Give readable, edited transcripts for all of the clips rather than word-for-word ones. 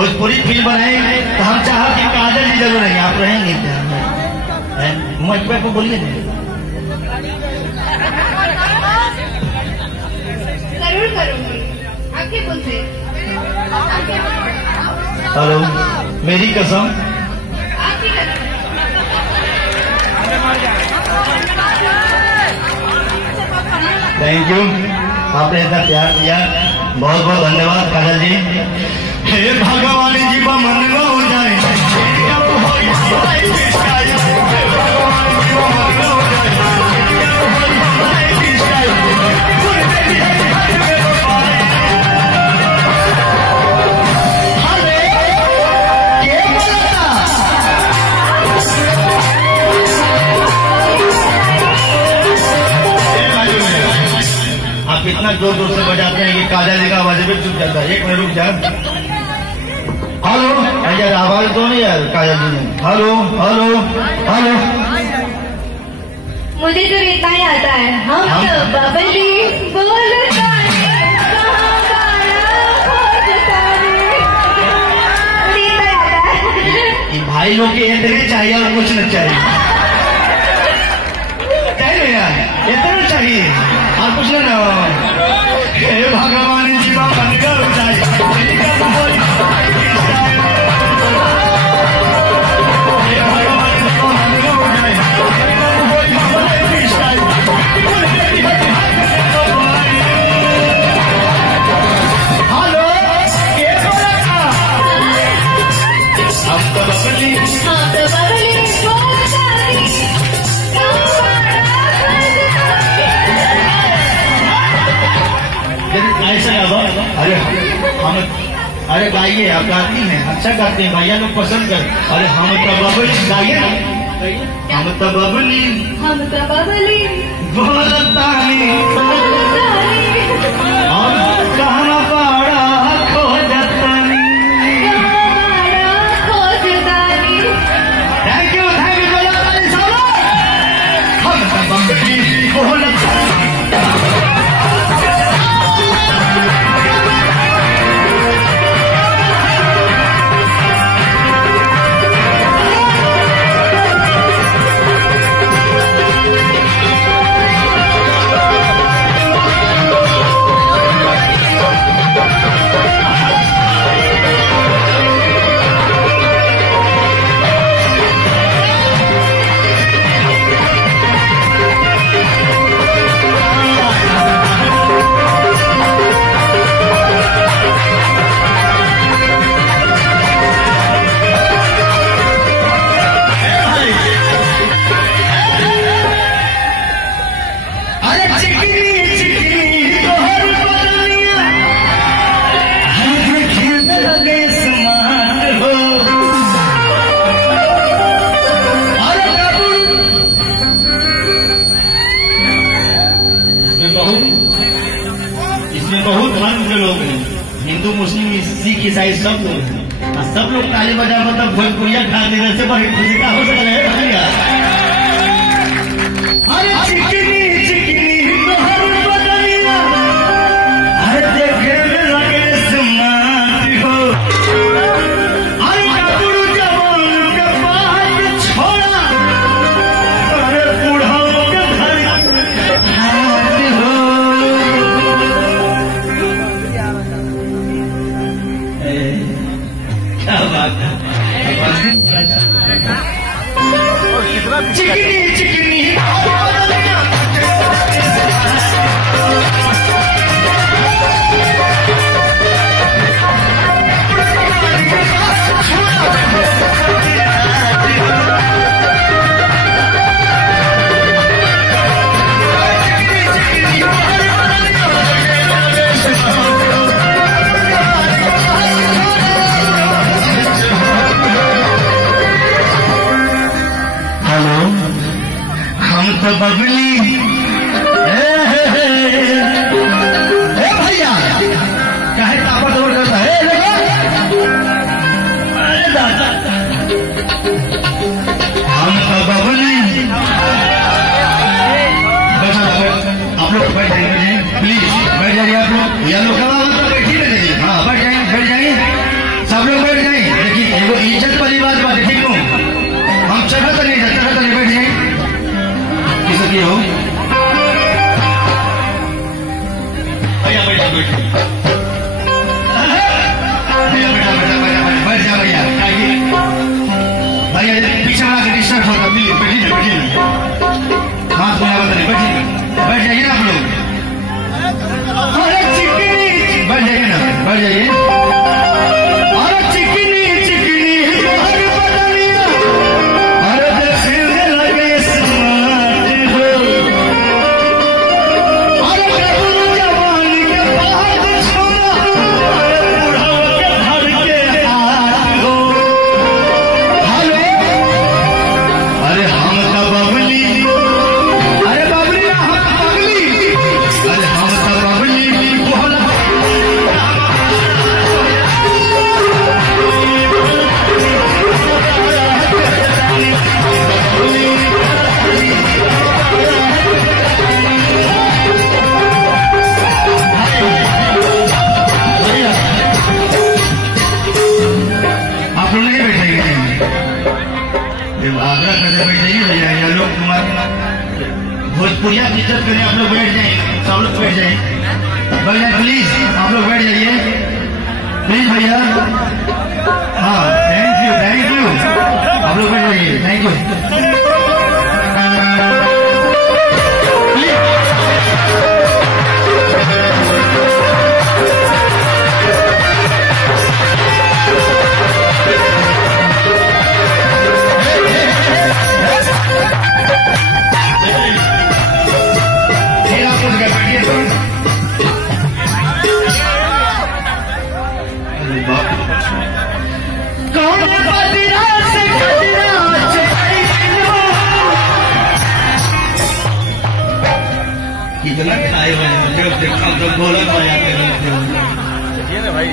Bhojpuri film बनाए तो हम चाह कि काजल जी जरूर रहेंगे। आप रहेंगे क्या? मंच पे को बोलिए जरूर करूंगी आपके बुद्धि। हेलो, मेरी कसम। आपकी कसम। थैंक यू, आपने इतना प्यार दिया, बहुत बहुत धन्यवाद काजल जी। हे भगवान जी का मन हो जाए, आप इतना जोर जोर से बजाते हैं कि काजल जी का आवाज भी चुप जाता है। एक मिनट रुक जाए। हेलो, यार आवाज तो नहीं यार काजल जी ने। हेलो हेलो हेलो, मुझे तो इतना ही आता है। हम तो बबली बोलता भाई लोग के इतने चाहिए और कुछ नहीं चाहिए। चाहिए यार, इतना चाहिए और कुछ नहीं ना। हे भगवान जी का बंदर चाहिए। अरे गाइए, आप गाती हैं, अच्छा गाते हैं, भैया लोग पसंद कर। अरे हम तो बबली गाइए, हम तो बबली बोलता और कहना पड़ा खोजतानी। थैंक यू बोलतानी सब लोग। हम तो बबली बोलता। इसमें बहुत धर्म के लोग हैं, हिंदू मुस्लिम सिख ईसाई सब लोग हैं। और सब लोग ताली बजा मतलब भोजपुरिया खा देने से बड़ी खुशी का हो सकता है। अरे चिकनी चिकनी तोहर बदनिया, अरे देखे में लगे समात हो। अरे कबरू जवान के बात छोड़ा, अरे बूढ़ों के घर हाथ हो। क्या बात है, चिकनी चिकनी तो बबली भैया कहे तापा दौड़ करता है। अरे दादा हम तो बबली। आप लोग बैठ जाइए, प्लीज बैठ जाइए। आप लोग या लोग बैठ ही रहिए। हाँ बैठ जाइए, सब लोग बैठ लगी हो। भैया बैठा बैठ जा भैया, भैया पीछे वाला के डिस्टर्ब होगा, प्लीज बैठिए ना, बैठिए ना, हाथ में आवाज नहीं, बैठिए, बैठ जाइए ना आप लोग। अरे चिकनी, बैठ जाइए ना, बैठ जाइए। अरे चिकनी चिकनी हर बदनिया, अरे देखने लगे समाट हो, अरे कबूल जवान के बाद छोड़ा, अरे बुढ़ाओ के धर के हाथ हो। अरे हम तो बबली, अरे बबली ना हम बबली, अरे हम तो बबली बोला। आप लोग नहीं बैठेंगे, आग्रह करते बैठ जाइए भैया, या लोग कुमार भोजपुरिया की इज्जत करें, आप लोग बैठ जाइए, सब लोग बैठ जाइए भैया, प्लीज आप लोग बैठ जाइए प्लीज भैया। हाँ थैंक यू, आप लोग बैठ जाइए, थैंक यू। कितना खाए हुए हैं, जब देखा तो बोला पाया ना भाई।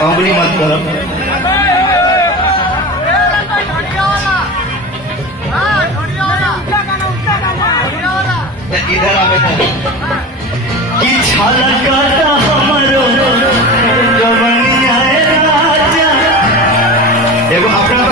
कंपनी मत करो। इधर आवे कि छलकता हमरो जवनिया राजा एगो अपना